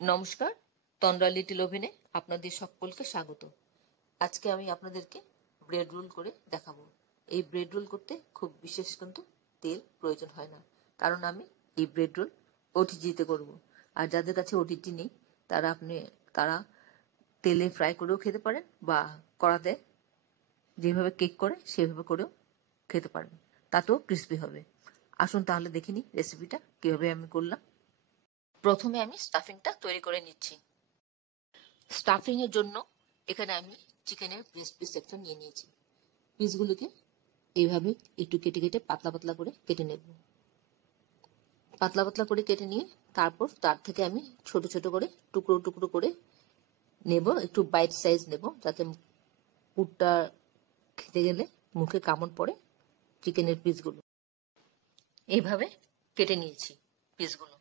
নমস্কার, তন্দ্রা লিটল ওভেনে আপনাদের সকলকে স্বাগত। আজকে আমি আপনাদেরকে ব্রেড রোল করে দেখাবো। এই ব্রেড রোল করতে খুব বিশেষ কিন্তু তেল প্রয়োজন হয় না, কারণ আমি এই ব্রেড রোল ওটিজিতে করব। আর যাদের কাছে ওটিজি নেই তারা তেলে ফ্রাই করেও খেতে পারেন বা কড়াতে যেভাবে কেক করে সেভাবে করেও খেতে পারেন, তাতেও ক্রিস্পি হবে। আসুন তাহলে দেখে নিই রেসিপিটা কিভাবে আমি করলাম। প্রথমে আমি স্টাফিংটা তৈরি করে নিচ্ছি। স্টাফিং এর জন্য এখানে আমি চিকেনের ব্রেস্ট পিস একটা নিয়ে নিয়েছি। পিসগুলোকে এইভাবে একটু কেটে কেটে পাতলা পাতলা করে কেটে নেব। পাতলা পাতলা করে কেটে নিয়ে তারপর তার থেকে আমি ছোট ছোট করে টুকরো টুকরো করে নেব, একটু বাইট সাইজ নেব, যাতে পুরটা খেতে গেলে মুখে কামড় পড়ে। চিকেনের পিসগুলো এইভাবে কেটে নিয়েছি পিসগুলো।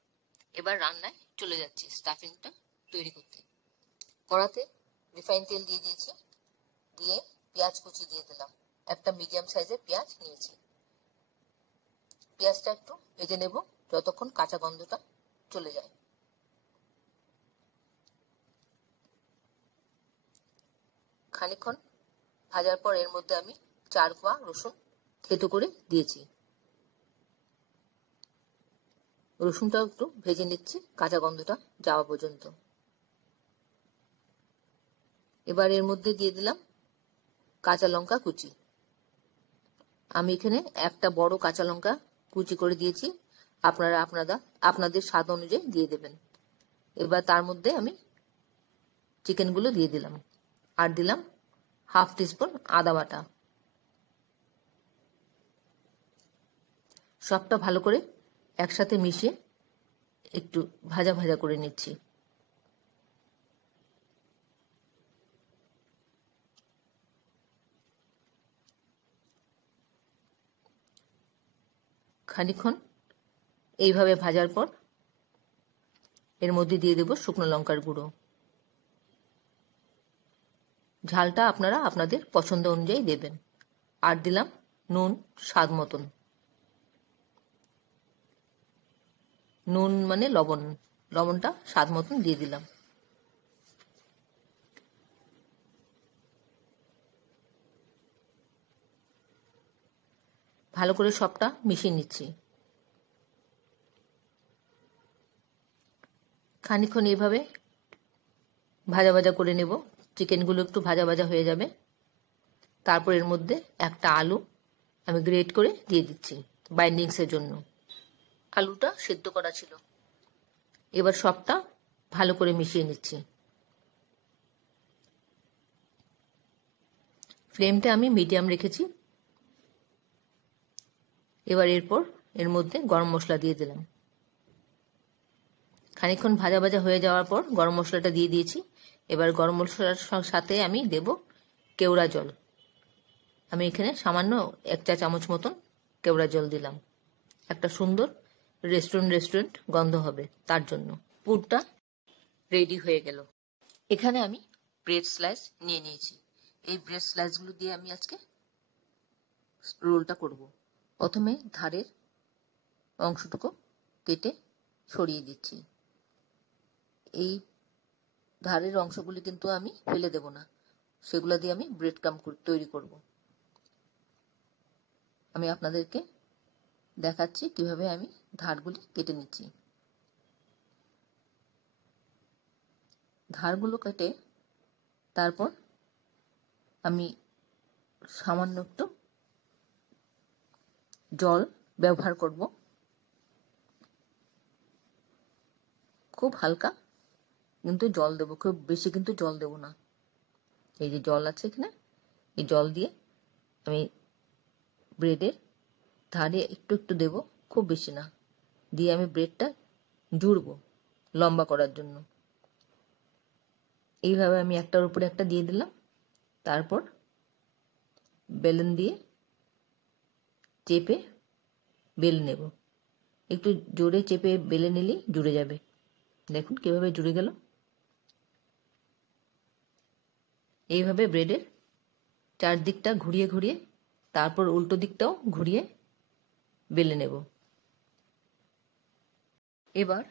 এবার রান্নায় চলে যাচ্ছি স্টাফিংটা তৈরি করতে। কড়াতে রিফাইন তেল দিয়ে দিয়েছি, দিয়ে পেঁয়াজ কুচি দিয়ে দিলাম। একটা মিডিয়াম সাইজের পেঁয়াজ নিয়েছি। পেঁয়াজটা একটু ভেজে নেব যতক্ষণ কাঁচা গন্ধটা চলে যায়। খানিকক্ষণ ভাজার পর এর মধ্যে আমি 4 কোয়া রসুন থেতো করে দিয়েছি। রসুনটাও একটু ভেজে নিচ্ছি কাঁচা গন্ধটা যাওয়া পর্যন্ত। এবার এর মধ্যে দিয়ে দিলাম কাঁচা লঙ্কা কুচি। আমি এখানে একটা বড় কাঁচা লঙ্কা কুচি করে দিয়েছি, আপনারা আপনাদের স্বাদ অনুযায়ী দিয়ে দেবেন। এবার তার মধ্যে আমি চিকেনগুলো দিয়ে দিলাম, আর দিলাম হাফ টিস্পুন আদা বাটা। সবটা ভালো করে একসাথে মিশিয়ে একটু ভাজা ভাজা করে নিচ্ছি। খানিকক্ষণ এইভাবে ভাজার পর এর মধ্যে দিয়ে দেব শুকনো লঙ্কার গুঁড়ো। ঝালটা আপনারা আপনাদের পছন্দ অনুযায়ী দেবেন। আর দিলাম নুন স্বাদ মতন। নুন মানে লবণ, লবণটা স্বাদ মতন দিয়ে দিলাম। ভালো করে সবটা মিশিয়ে নিচ্ছি। খানিকক্ষণ এভাবে ভাজা ভাজা করে নেব, চিকেনগুলো একটু ভাজা ভাজা হয়ে যাবে। তারপর এর মধ্যে একটা আলু আমি গ্রেট করে দিয়ে দিচ্ছি বাইন্ডিংসের জন্য। আলুটা সেদ্ধ করা ছিল। এবার সবটা ভালো করে মিশিয়ে নিচ্ছি। ফ্লেমটা আমি মিডিয়াম রেখেছি। এবার এরপর এর মধ্যে গরম মশলা দিয়ে দিলাম। খানিকক্ষণ ভাজা ভাজা হয়ে যাওয়ার পর গরম মশলাটা দিয়ে দিয়েছি। এবার গরম মশলার সাথে আমি দেব কেওড়া জল। আমি এখানে সামান্য 1 চা চামচ মতন কেওড়া জল দিলাম। একটা সুন্দর রেস্টুরেন্ট গন্ধ হবে তার জন্য। পুরটা রেডি হয়ে গেল। এখানে আমি ব্রেড স্লাইস নিয়ে নিয়েছি। এই ব্রেড স্লাইসগুলো দিয়ে আমি আজকে রোলটা করব। প্রথমে ধারের অংশটুকু কেটে ছড়িয়ে দিচ্ছি। এই ধারের অংশগুলি কিন্তু আমি ফেলে দেব না, সেগুলো দিয়ে আমি ব্রেড ক্রাম্ব তৈরি করব। আমি আপনাদেরকে দেখাচ্ছি কিভাবে আমি ধারগুলি কেটে নিচ্ছি। ধারগুলো কেটে তারপর আমি সামান্য একটু জল ব্যবহার করব, খুব হালকা কিন্তু জল দেব, খুব বেশি কিন্তু জল দেব না। এই যে জল আছে এখানে, এই জল দিয়ে আমি ব্রেডের ধারে একটু একটু দেব, খুব বেশি না, দিয়ে আমি ব্রেডটা জুড়ব লম্বা করার জন্য। এইভাবে আমি একটার উপরে একটা দিয়ে দিলাম। তারপর বেলুন দিয়ে চেপে বেলে নেব। একটু জোরে চেপে বেলে নিলেই জুড়ে যাবে। দেখুন কিভাবে জুড়ে গেল। এইভাবে ব্রেডের চারদিকটা ঘুরিয়ে ঘুরিয়ে তারপর উল্টো দিকটাও ঘুরিয়ে বেলে নেব। এবার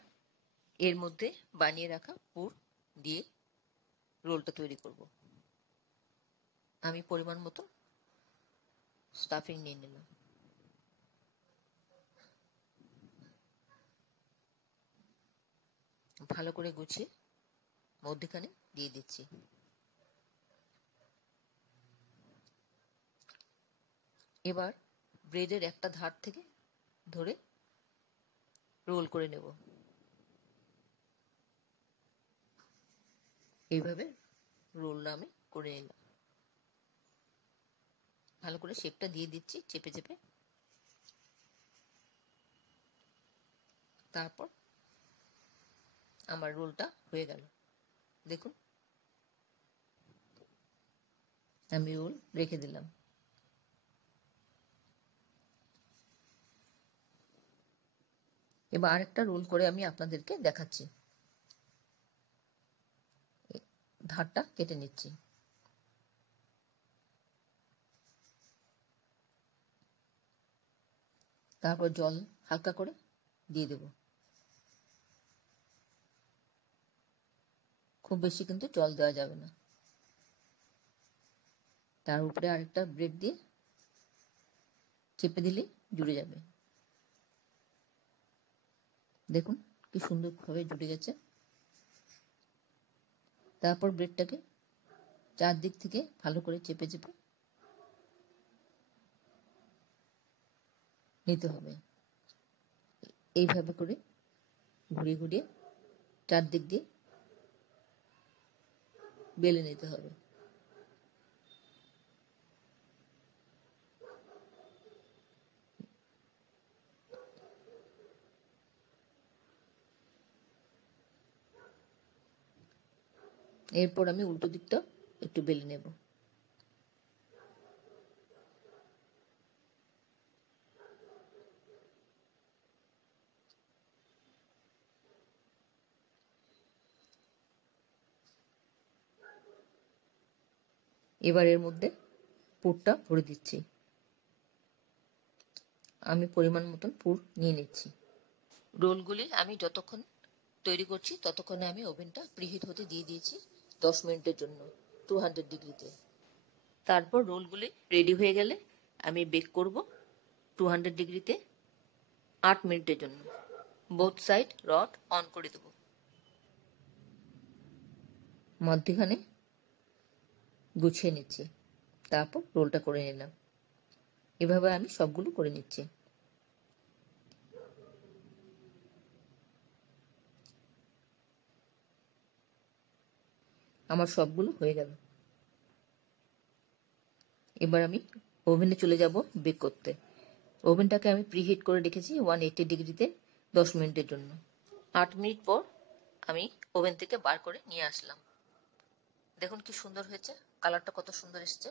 এর মধ্যে বানিয়ে রাখা পুর দিয়ে রোলটা তৈরি করব। আমি পরিমাণ মতো স্টাফিং নিয়ে নিলাম। ভালো করে গুছিয়ে মধ্যখানে দিয়ে দিচ্ছি। এবার ব্রেডের একটা ধার থেকে ধরে রোল করে নেব। এইভাবে রোলটা আমি করে নিলাম। ভালো করে শেপটা দিয়ে দিচ্ছি চেপে চেপে। তারপর আমার রোলটা হয়ে গেল। দেখুন, আমি রোল রেখে দিলাম। এবার আরেকটা রোল করে আমি আপনাদেরকে দেখাচ্ছি। ধারটা কেটে নিচ্ছি। তারপর জল হালকা করে দিয়ে দেব। খুব বেশি কিন্তু জল দেওয়া যাবে না। তার উপরে আরেকটা ব্রেড দিয়ে চেপে দিলে জুড়ে যাবে। দেখুন কি সুন্দরভাবে জুড়ে গেছে। তারপর ব্রেডটাকে চারদিক থেকে ভালো করে চেপে চেপে নিতে হবে। এইভাবে করে ঘুরিয়ে ঘুরিয়ে চারদিক দিয়ে বেলে নিতে হবে। এরপর আমি উল্টো দিকটা একটু বেলে নেব। এবার এর মধ্যে পুরটা ভরে দিচ্ছি। আমি পরিমাণ মতন পুর নিয়ে নিচ্ছি। রোলগুলি আমি যতক্ষণ তৈরি করছি ততক্ষণে আমি ওভেনটা প্রিহিট হতে দিয়ে দিয়েছি 10 মিনিটের জন্য 200 ডিগ্রিতে। তারপর রোলগুলি রেডি হয়ে গেলে আমি বেক করব 200 ডিগ্রিতে 8 মিনিটের জন্য। বোথ সাইড রড অন করে দেব। মধ্যখানে গুছিয়ে নিচ্ছি। তারপর রোলটা করে নিলাম। এভাবে আমি সবগুলো করে নিচ্ছি। আমার সবগুলো হয়ে গেল। এবার আমি ওভেনে চলে যাব বেক করতে। ওভেনটাকে আমি প্রিহিট করে রেখেছি 180 ডিগ্রিতে 10 মিনিটের জন্য। 8 মিনিট পর আমি ওভেন থেকে বার করে নিয়ে আসলাম। দেখুন কি সুন্দর হয়েছে, কালারটা কত সুন্দর এসছে।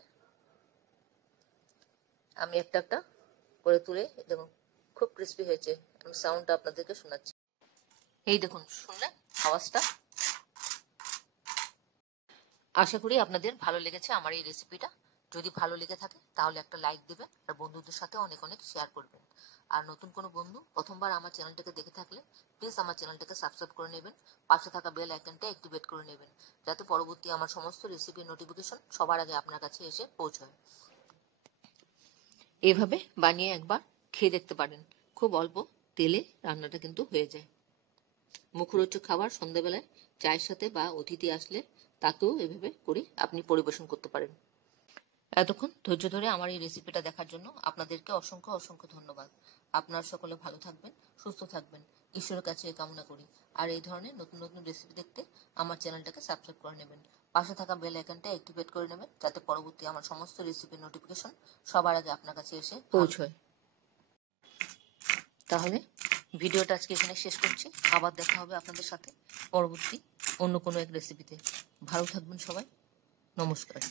আমি একটা একটা করে তুলে দেখুন খুব ক্রিস্পি হয়েছে। আমি সাউন্ডটা আপনাদেরকে শোনাচ্ছি। এই দেখুন, শুনলেন আওয়াজটা? আশা করি আপনাদের ভালো লেগেছে আমার এই রেসিপিটা। যদি ভালো লেগে থাকে তাহলে একটা লাইক দিবেন আর বন্ধুদের সাথে অনেক অনেক শেয়ার করবেন। আর নতুন কোনো বন্ধু প্রথমবার আমার চ্যানেলটাকে দেখে থাকলে প্লিজ আমার চ্যানেলটাকে সাবস্ক্রাইব করে নেবেন। পাশে থাকা বেল আইকনটা অ্যাক্টিভেট করে নেবেন, যাতে পরবর্তী আমার সমস্ত রেসিপির নোটিফিকেশন সবার আগে আপনার কাছে এসে পৌঁছয়। এভাবে বানিয়ে একবার খেয়ে দেখতে পারেন। খুব অল্প তেলে রান্নাটা কিন্তু হয়ে যায়। মুখরোচক খাবার সন্ধ্যাবেলায় চায়ের সাথে বা অতিথি আসলে তাকেও এভাবে করে আপনি পরিবেশন করতে পারেন। এতক্ষণ ধৈর্য ধরে আমার এই রেসিপিটা দেখার জন্য আপনাদেরকে অসংখ্য অসংখ্য ধন্যবাদ। আপনারা সকলে ভালো থাকবেন, সুস্থ থাকবেন, ঈশ্বরের কাছে কামনা করি। আর এই ধরনের নতুন নতুন রেসিপি দেখতে আমার চ্যানেলটাকে সাবস্ক্রাইব করে নেবেন। পাশে থাকা বেল আইকনটা অ্যাক্টিভেট করে নেবেন, যাতে পরবর্তী আমার সমস্ত রেসিপির নোটিফিকেশন সবার আগে আপনার কাছে এসে পৌঁছয়। তাহলে ভিডিওটা আজকে এখানে শেষ করছি। আবার দেখা হবে আপনাদের সাথে পরবর্তী অন্য কোনো এক রেসিপিতে। ভালো থাকবেন সবাই। নমস্কার।